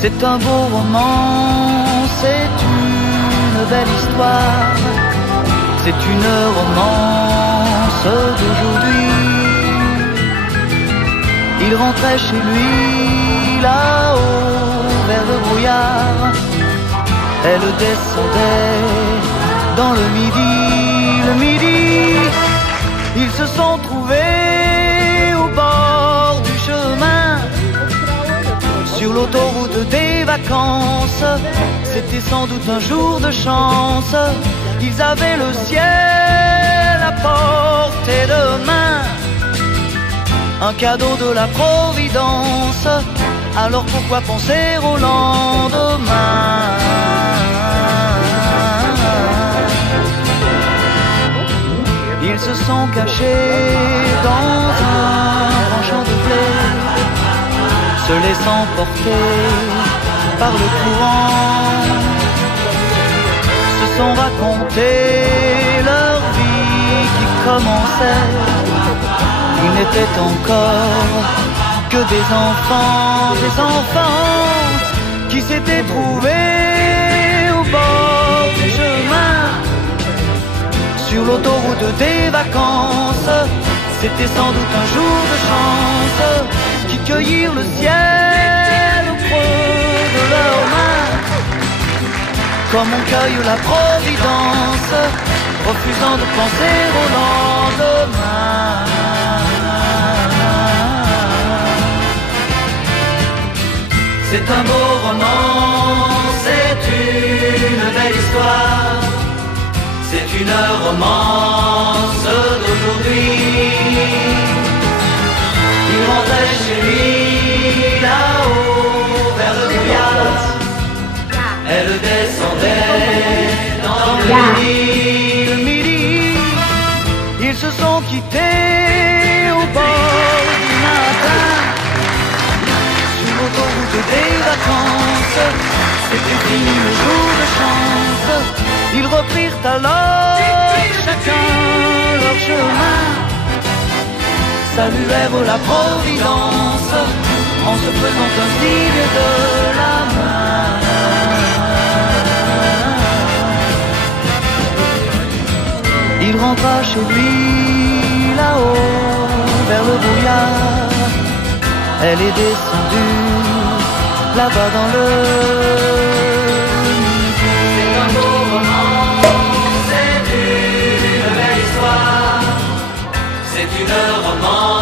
C'est un beau roman, c'est une belle histoire, c'est une romance d'aujourd'hui. Il rentrait chez lui là-haut vers le brouillard, elle descendait dans le midi, ils se sont trouvés au bord du chemin, sur l'autoroute des vacances. C'était sans doute un jour de chance, ils avaient le ciel à portée de main, un cadeau de la Providence, alors pourquoi penser au lendemain? Ils se sont cachés dans un grand champ de blé, se laissant porter par le courant, se sont raconté leur vie qui commençait. Ils n'étaient encore que des enfants qui s'étaient trouvés au bord du chemin, sur l'autoroute des vacances. C'était sans doute un jour de chance, qui cueillirent le ciel au creux de leurs mains, comme on cueille la Providence, refusant de penser au lendemain. C'est un beau roman, c'est une belle histoire, c'est une romance d'aujourd'hui. Il rentrait chez lui là-haut vers le brouillard, elle descendait dans le midi. Ils se sont quittés au bord du matin, sur l'autoroute des vacances. C'était fini le jour de chance, ils reprirent alors chacun leur chemin, saluèrent la Providence en se faisant un signe de la main. Il rentra chez lui là-haut vers le brouillard, elle est descendue là-bas dans le midi. C'est un beau roman, c'est une belle histoire, c'est une romance